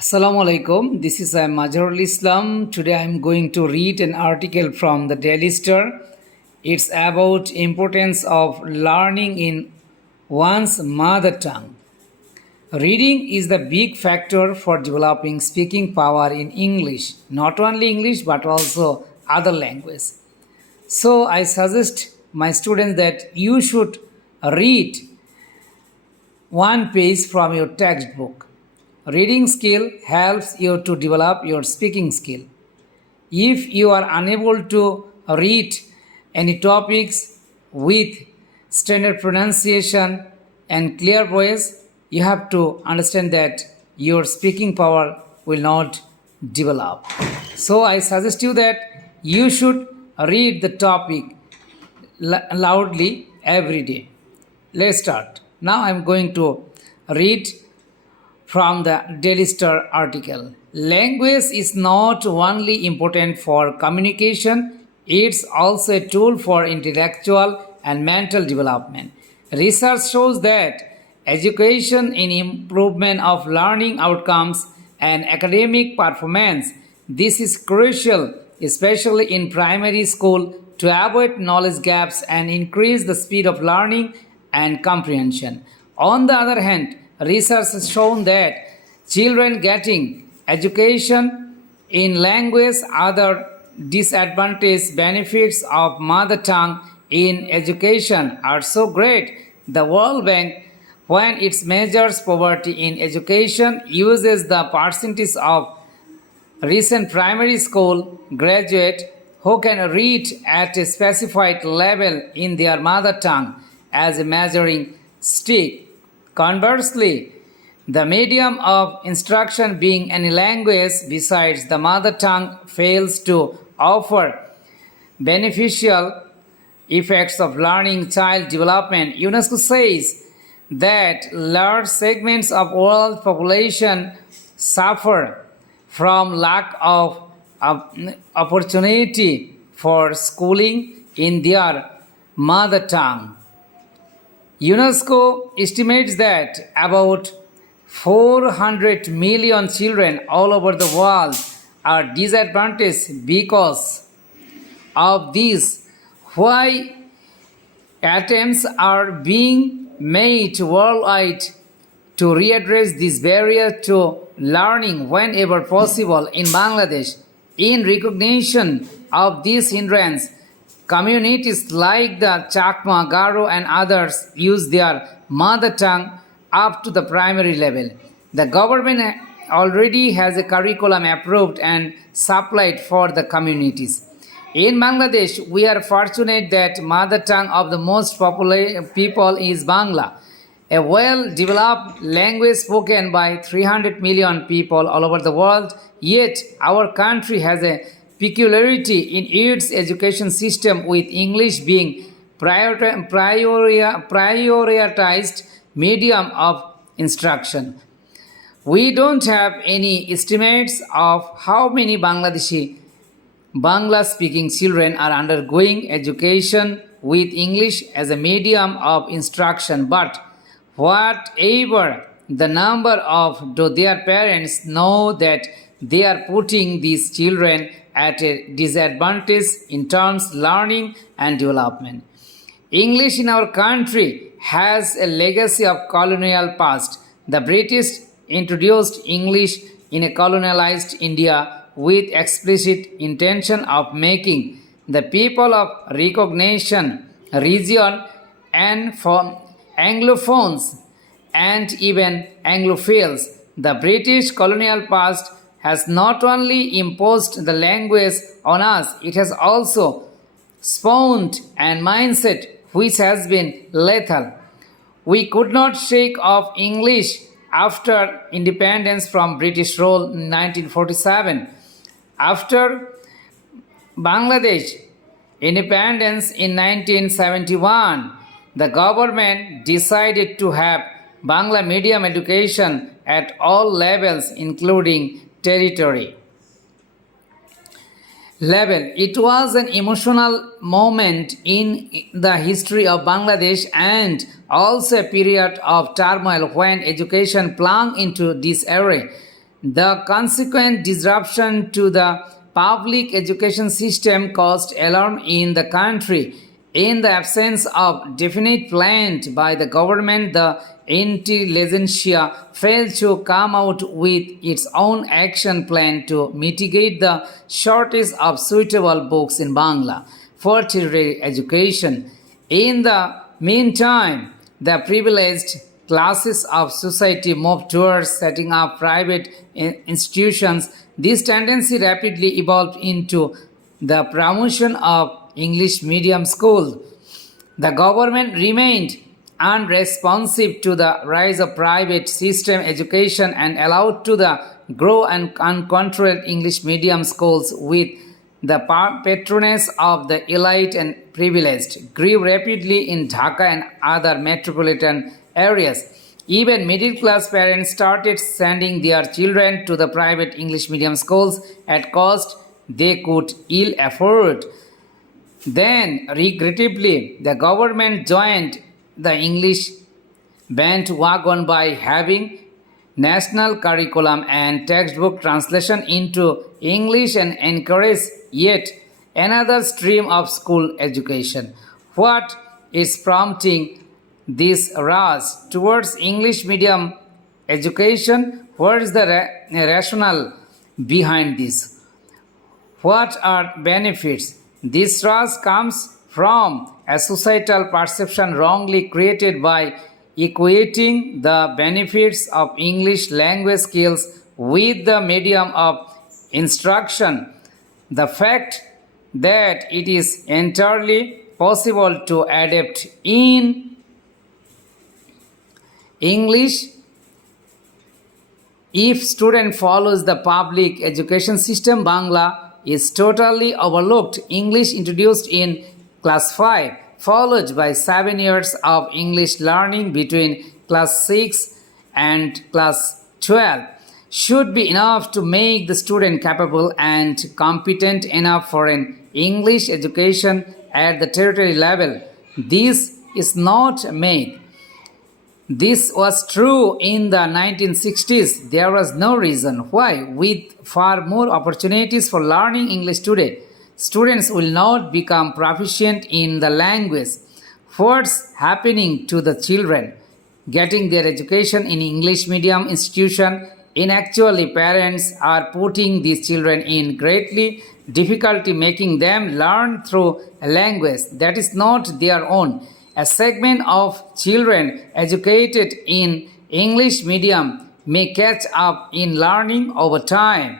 Assalamu alaikum. This is Majharul Islam. Today I am going to read an article from the Daily Star. It's about importance of learning in one's mother tongue. Reading is the big factor for developing speaking power in English, not only English but also other languages. So I suggest my students that you should read one page from your textbook. Reading skill helps you to develop your speaking skill. If you are unable to read any topics with standard pronunciation and clear voice, you have to understand that your speaking power will not develop. So I suggest you that you should read the topic loudly every day. Let's start. Now I'm going to read from the Daily Star article. Language is not only important for communication, it's also a tool for intellectual and mental development. Research shows that education in improvement of learning outcomes and academic performance. This is crucial, especially in primary school, to avoid knowledge gaps and increase the speed of learning and comprehension. On the other hand, research has shown that children getting education in language other disadvantaged benefits of mother tongue in education are so great. The World Bank, when it measures poverty in education, uses the percentage of recent primary school graduate who can read at a specified level in their mother tongue as a measuring stick. Conversely, the medium of instruction being any language besides the mother tongue fails to offer beneficial effects of learning child development. UNESCO says that large segments of world population suffer from lack of opportunity for schooling in their mother tongue. UNESCO estimates that about 400 million children all over the world are disadvantaged because of this. Why attempts are being made worldwide to readdress this barrier to learning whenever possible in Bangladesh. In recognition of this hindrance, communities like the Chakma, Garo, and others use their mother tongue up to the primary level. The government already has a curriculum approved and supplied for the communities. In Bangladesh, we are fortunate that mother tongue of the most popular people is Bangla, a well-developed language spoken by 300 million people all over the world. Yet, our country has a peculiarity in its education system, with English being prioritized medium of instruction. We don't have any estimates of how many Bangla speaking children are undergoing education with English as a medium of instruction, but whatever the number of, do their parents know that they are putting these children at a disadvantage in terms learning and development. English in our country has a legacy of colonial past. The British introduced English in a colonialized India with explicit intention of making the people of recognition region and from Anglophones and even Anglophiles. The British colonial past has not only imposed the language on us, it has also spawned an mindset which has been lethal. We could not shake off English after independence from British rule in 1947. After Bangladesh independence in 1971, the government decided to have Bangla medium education at all levels, including territory level. It was an emotional moment in the history of Bangladesh and also a period of turmoil when education plunged into disarray. The consequent disruption to the public education system caused alarm in the country. In the absence of definite plan by the government, the intelligentsia failed to come out with its own action plan to mitigate the shortage of suitable books in Bangla for tertiary education. In the meantime, the privileged classes of society moved towards setting up private institutions. This tendency rapidly evolved into the promotion of English medium schools. The government remained unresponsive to the rise of private system education and allowed to the grow and uncontrolled English medium schools with the patronage of the elite and privileged grew rapidly in Dhaka and other metropolitan areas. Even middle class parents started sending their children to the private English medium schools at cost they could ill afford. Then, regrettably, the government joined the English bandwagon by having national curriculum and textbook translation into English and encouraged yet another stream of school education. What is prompting this rush towards English medium education? What is the rationale behind this? What are benefits? This rush comes from a societal perception wrongly created by equating the benefits of English language skills with the medium of instruction. The fact that it is entirely possible to adapt in English if student follows the public education system. Bangla is totally overlooked. English introduced in class 5 followed by 7 years of English learning between class 6 and class 12 should be enough to make the student capable and competent enough for an English education at the tertiary level. This is not made. This was true in the 1960s. There was no reason why, with far more opportunities for learning English today, students will not become proficient in the language. What's happening to the children getting their education in English medium institution? In actually, parents are putting these children in greatly difficulty making them learn through a language that is not their own. A segment of children educated in English medium may catch up in learning over time,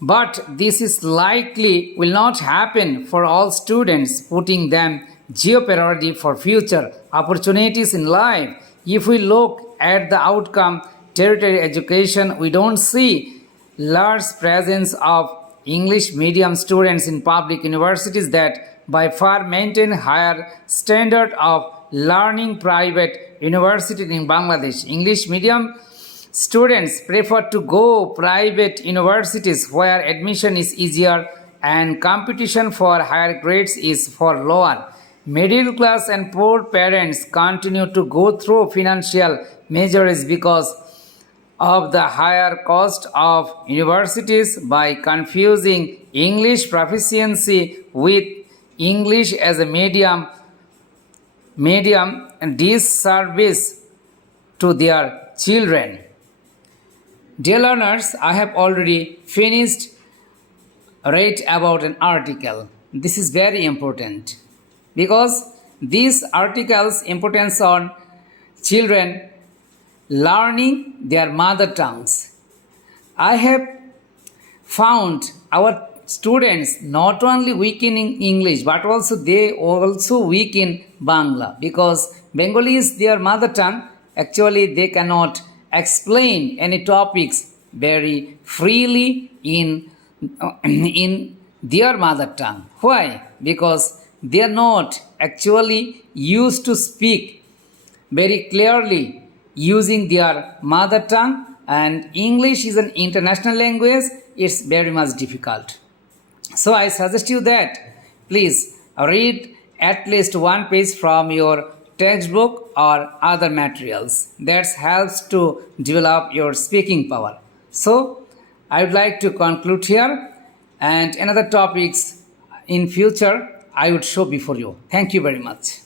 but this is likely will not happen for all students, putting them jeopardy for future opportunities in life. If we look at the outcome tertiary education, we don't see large presence of English medium students in public universities that by far maintain higher standard of learning. Private university in Bangladesh, English medium students prefer to go private universities where admission is easier and competition for higher grades is for lower. Middle class and poor parents continue to go through financial measures because of the higher cost of universities. By confusing English proficiency with English as a medium disservice to their children. Dear learners, I have already finished read about an article. This is very important because this article's importance on children learning their mother tongues. I have found our students not only weak in English but also they also weak in Bangla because Bengali is their mother tongue. Actually, they cannot explain any topics very freely in their mother tongue. Why? Because they are not actually used to speak very clearly using their mother tongue, and English is an international language. It's very much difficult. So I suggest you that please read at least one page from your textbook or other materials. That helps to develop your speaking power. So I would like to conclude here, and another topics in future I would show before you. Thank you very much.